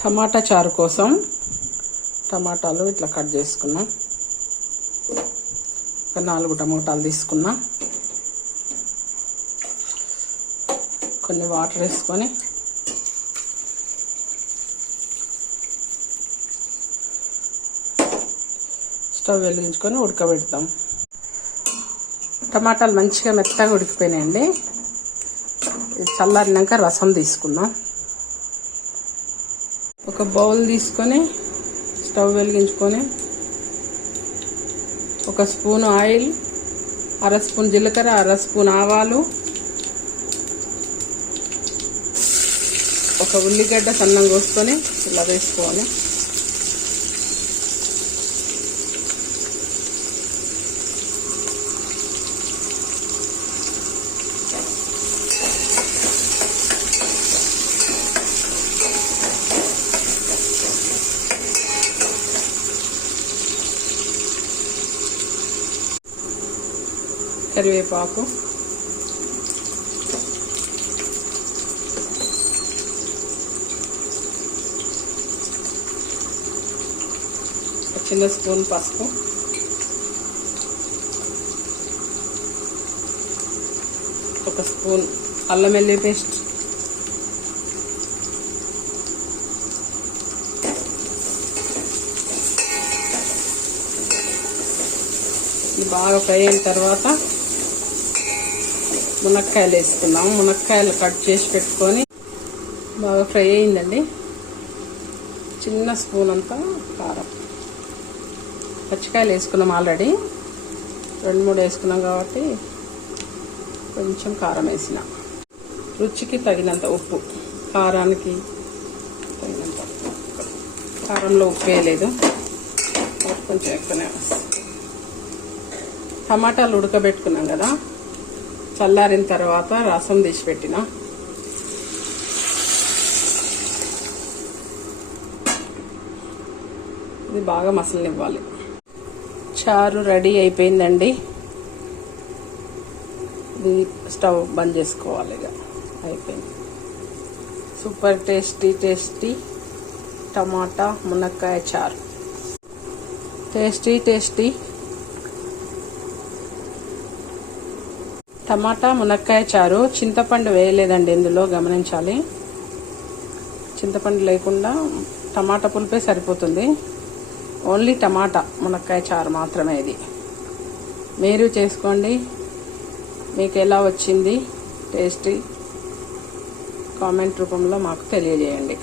టమాటా చారు కోసం టమాటాలు ఇట్లా కట్ చేసుకున్నాం. ఒక 4 టమాటాలు తీసుకున్నా. కొన్ని వాటర్ వేసుకొని స్టవ్ వెలిగించుకొని ఉడకబెడతాం. టమాటాలు మంచిగా మెత్తగా ఉడికిపోయినాయండి. చల్లారినాక రసం తీసుకుందాం. ఒక బౌల్ తీసుకొని స్టవ్ వెలిగించుకొని 1 స్పూన్ ఆయిల్, 1/2 స్పూన్ జీలకర్ర, 1/2 స్పూన్ ఆవాలు, 1 ఉల్లిగడ్డ సన్నంగా కోసుకొని ఇలా వేసుకోవాలి. కరివేపాకు, చిన్న స్పూన్ పసుపు, 1 స్పూన్ అల్లం వెల్లుల్లి పేస్ట్, ఇది బాగా ఫ్రై అయిన తర్వాత మునక్కాయలు వేసుకున్నాము. మునక్కాయలు కట్ చేసి పెట్టుకొని బాగా ఫ్రై అయిందండి. చిన్న స్పూన్ అంతా కారం, పచ్చికాయలు వేసుకున్నాం ఆల్రెడీ, 2-3 వేసుకున్నాం కాబట్టి కొంచెం కారం వేసిన. రుచికి తగినంత ఉప్పు, కారానికి తగినంత. కారంలో ఉప్పు వేయలేదు, కొంచెం ఎక్కువనే వస్తుంది. టమాటాలు ఉడకబెట్టుకున్నాం కదా, చల్లారిన తర్వాత రసం తీసి పెట్టిన. ఇది బాగా మసలనివ్వాలి. చారు రెడీ అయిపోయిందండి. ఇది స్టవ్ బంద్ చేసుకోవాలి. ఇక అయిపోయింది. సూపర్ టేస్టీ టమాటా మునక్కాయ చారు. టేస్టీ టమాటా మునక్కాయ చారు. చింతపండు వేయలేదండి ఇందులో, గమనించాలి. చింతపండు లేకుండా టమాటా పులుపే సరిపోతుంది. ఓన్లీ టమాటా మునక్కాయ చారు మాత్రమే ఇది. మీరు చేసుకోండి. మీకు ఎలా వచ్చింది టేస్టీ కామెంట్ రూపంలో మాకు తెలియజేయండి.